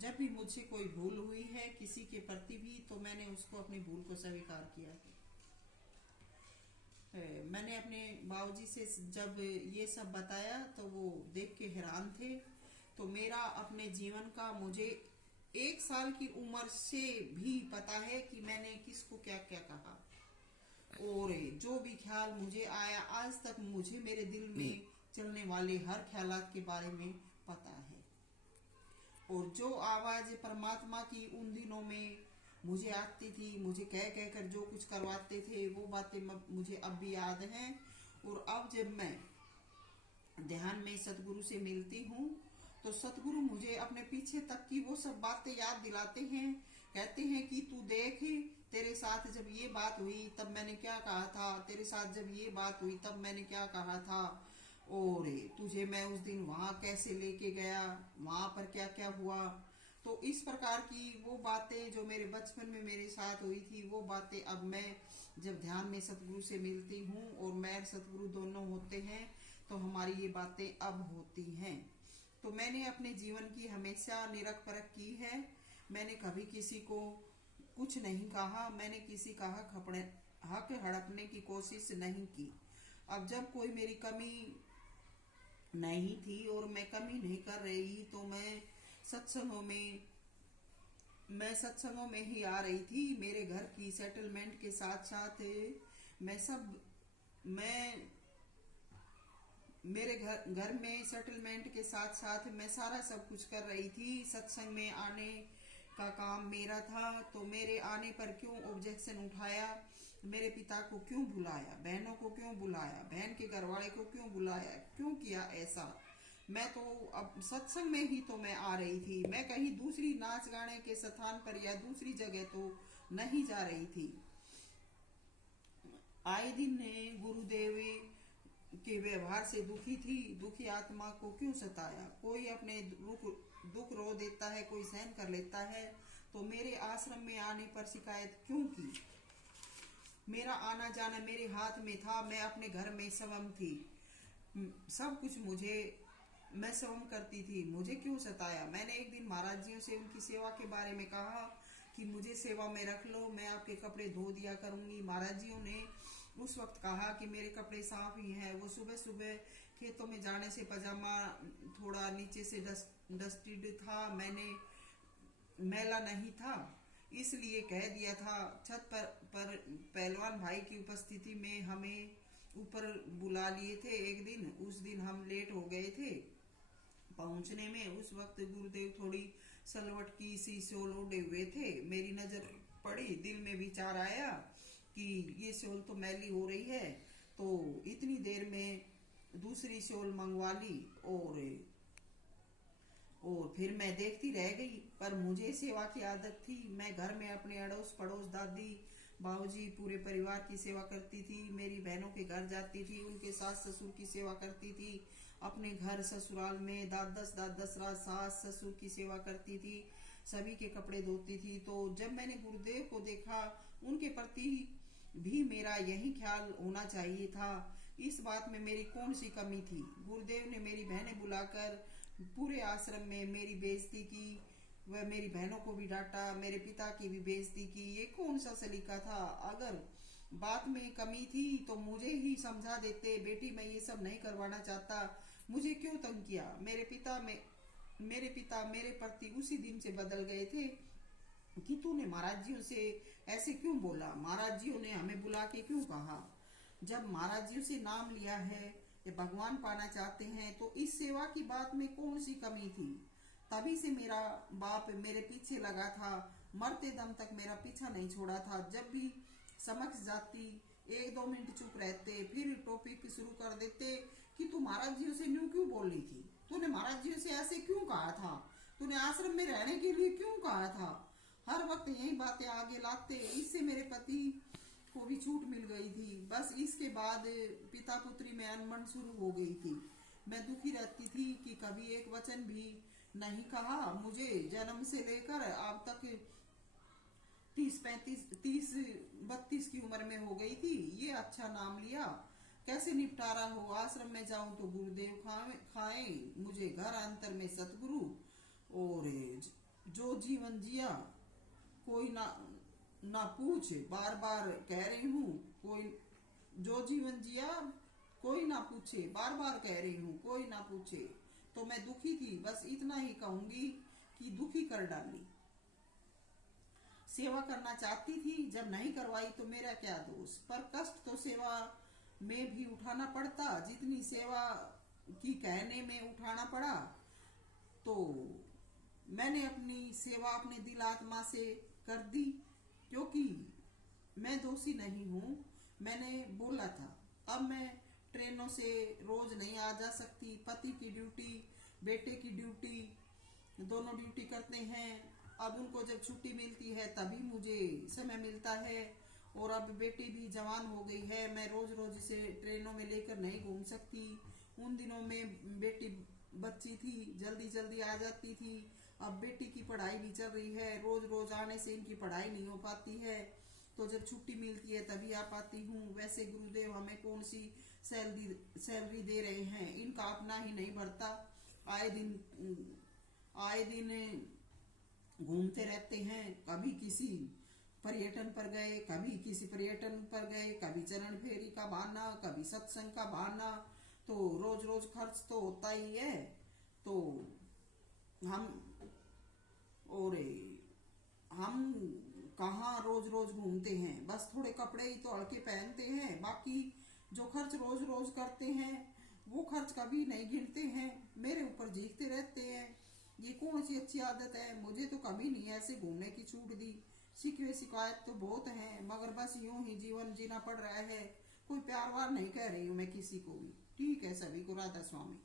जब भी मुझसे कोई भूल हुई है किसी के प्रति भी, तो मैंने उसको अपनी भूल को स्वीकार किया है। मैंने अपने बाबूजी से जब ये सब बताया तो वो देख के हैरान थे। तो मेरा अपने जीवन का मुझे 1 साल की उम्र से भी पता है कि मैंने किसको क्या क्या कहा, और जो भी ख्याल मुझे आया आज तक मुझे मेरे दिल में चलने वाले हर ख्यालात के बारे में पता है। और जो आवाज परमात्मा की उन दिनों में मुझे आती थी, मुझे कह कह कर जो कुछ करवाते थे, वो बातें मुझे अब भी याद हैं। और अब जब मैं ध्यान में सतगुरु से मिलती हूँ तो सतगुरु मुझे अपने पीछे तक की वो सब बातें याद दिलाते हैं। कहते हैं कि तू देख, तेरे साथ जब ये बात हुई तब मैंने क्या कहा था, तेरे साथ जब ये बात हुई तब मैंने क्या कहा था, और तुझे मैं उस दिन वहां कैसे लेके गया, वहां पर क्या क्या हुआ। तो इस प्रकार की वो बातें जो मेरे बचपन में मेरे साथ हुई थी, वो बातें अब मैं जब ध्यान में सतगुरु से मिलती हूँ और मैं सतगुरु दोनों होते हैं तो हमारी ये बातें अब होती हैं। तो मैंने अपने जीवन की हमेशा निरख परख की है। मैंने कभी किसी को कुछ नहीं कहा, मैंने किसी का हक हड़पने की कोशिश नहीं की। अब जब कोई मेरी कमी नहीं थी और मैं कमी नहीं कर रही तो मैं सत्संगों में ही आ रही थी। मेरे घर की सेटलमेंट के साथ साथ मैं सब मैं मेरे घर में सेटलमेंट के साथ साथ मैं सारा सब कुछ कर रही थी। सत्संग में आने का काम मेरा था, तो मेरे आने पर क्यों ऑब्जेक्शन उठाया, मेरे पिता को क्यों बुलाया, बहनों को क्यों बुलाया, बहन के घर वाले को क्यों बुलाया, क्यों किया ऐसा। मैं तो अब सत्संग में ही तो मैं आ रही थी, मैं कहीं दूसरी नाच गाने के स्थान पर या दूसरी जगह तो नहीं जा रही थी। आए दिन गुरुदेव के व्यवहार से दुखी थी। दुखी आत्मा को क्यों सताया, कोई अपने दुख रो देता है, कोई सहन कर लेता है, तो मेरे आश्रम में आने पर शिकायत क्यों की। मेरा आना जाना मेरे हाथ में था, मैं अपने घर में स्वयं थी, सब कुछ मैं स्वयं करती थी, मुझे क्यों सताया। मैंने एक दिन महाराज जियों से उनकी सेवा के बारे में कहा कि मुझे सेवा में रख लो, मैं आपके कपड़े धो दिया करूंगी। महाराज जियों ने उस वक्त कहा कि मेरे कपड़े साफ ही हैं। वो सुबह सुबह खेतों में जाने से पजामा थोड़ा नीचे से डस्टेड था, मैंने मैला नहीं था, इसलिए कह दिया था। छत पर पहलवान भाई की उपस्थिति में हमें ऊपर बुला लिए थे एक दिन। उस दिन हम लेट हो गए थे पहुंचने में। उस वक्त गुरुदेव थोड़ी सलवट की सी शॉल ओढ़े हुए थे। मेरी नजर पड़ी, दिल में विचार आया कि ये शॉल तो मैली हो रही है, तो इतनी देर में दूसरी शॉल मंगवा ली और फिर मैं देखती रह गई। पर मुझे सेवा की आदत थी। मैं घर में अपने अड़ोस पड़ोस, दादी बाबूजी, पूरे परिवार की सेवा करती थी। मेरी बहनों के घर जाती थी, उनके सास ससुर की सेवा करती थी। अपने घर ससुराल में दादस रात सास ससुर की सेवा करती थी, सभी के कपड़े धोती थी। तो जब मैंने गुरुदेव को देखा, उनके प्रति भी मेरा यही ख्याल होना चाहिए था। इस बात में मेरी कौन सी कमी थी। गुरुदेव ने मेरी बहनें बुलाकर पूरे आश्रम में मेरी बेइज्जती की, वह मेरी बहनों को भी डांटा, मेरे पिता की भी बेइज्जती की। ये कौन सा सलीका था। अगर बात में कमी थी तो मुझे ही समझा देते, बेटी मैं ये सब नहीं करवाना चाहता, मुझे क्यों तंग किया। मेरे पिता मेरे प्रति उसी दिन से बदल गए थे कि तूने महाराज जियों से ऐसे क्यों बोला, महाराज जियों ने हमें बुला के क्यों कहा। जब महाराज जियों से नाम लिया है या भगवान पाना चाहते हैं तो इस सेवा की बात में कौन सी कमी थी। तभी से मेरा बाप मेरे पीछे लगा था, मरते दम तक मेरा पीछा नहीं छोड़ा था। जब भी समक्ष जाती 1-2 मिनट चुप रहते, फिर टॉपिक शुरू कर देते कि तू महाराज जियों से न्यू क्यों बोल रही थी, तूने महाराज जियों से ऐसे क्यों कहा था, तूने आश्रम में रहने के लिए क्यों कहा था। हर वक्त यही बातें आगे लाते। इससे मेरे पति को भी छूट मिल गई थी। बस इसके बाद पिता पुत्री में अनबन शुरू हो गई थी। मैं दुखी रहती थी कि कभी एक वचन भी नहीं कहा। मुझे जन्म से लेकर अब तक 30-32 की उम्र में हो गई थी। ये अच्छा नाम लिया, कैसे निपटारा हो। आश्रम में जाऊं तो गुरुदेव खाए मुझे, घर अंतर में सतगुरु, और जो जीवन जिया कोई ना ना पूछे, बार बार कह रही हूँ कोई, जो जीवन जिया कोई ना पूछे, बार बार कह रही हूँ कोई ना पूछे। तो मैं दुखी थी, बस इतना ही कहूंगी कि दुखी कर डाली। सेवा करना चाहती थी, जब नहीं करवाई तो मेरा क्या दोष, पर कष्ट तो सेवा में भी उठाना पड़ता, जितनी सेवा की कहने में उठाना पड़ा। तो मैंने अपनी सेवा अपने दिल आत्मा से कर दी, क्योंकि मैं दोषी नहीं हूँ। मैंने बोला था अब मैं ट्रेनों से रोज नहीं आ जा सकती, पति की ड्यूटी, बेटे की ड्यूटी, दोनों ड्यूटी करते हैं। अब उनको जब छुट्टी मिलती है तभी मुझे समय मिलता है, और अब बेटी भी जवान हो गई है, मैं रोज रोज इसे ट्रेनों में लेकर नहीं घूम सकती। उन दिनों में बेटी बच्ची थी, जल्दी जल्दी आ जाती थी। अब बेटी की पढ़ाई भी चल रही है, रोज रोज आने से इनकी पढ़ाई नहीं हो पाती है, तो जब छुट्टी मिलती है तभी आ पाती हूँ। वैसे गुरुदेव हमें कौन सी सैलरी दे रहे हैं, इनका अपना ही नहीं बढ़ता। आए दिन घूमते रहते हैं, कभी किसी पर्यटन पर गए, कभी किसी पर्यटन पर गए, कभी चरण फेरी का बहाना, कभी सत्संग का बहाना, तो रोज रोज खर्च तो होता ही है। तो हम कहाँ रोज रोज घूमते हैं, बस थोड़े कपड़े ही तो हल्के पहनते हैं, बाकी जो खर्च रोज रोज करते हैं वो खर्च कभी नहीं गिनते हैं, मेरे ऊपर जीतते रहते हैं। ये कौन सी अच्छी आदत है, मुझे तो कभी नहीं ऐसे घूमने की छूट दी। शिकवे शिकायत तो बहुत हैं, मगर बस यूं ही जीवन जीना पड़ रहा है। कोई प्यार वार नहीं कह रही हूँ मैं किसी को भी। ठीक है, सभी को राधा स्वामी।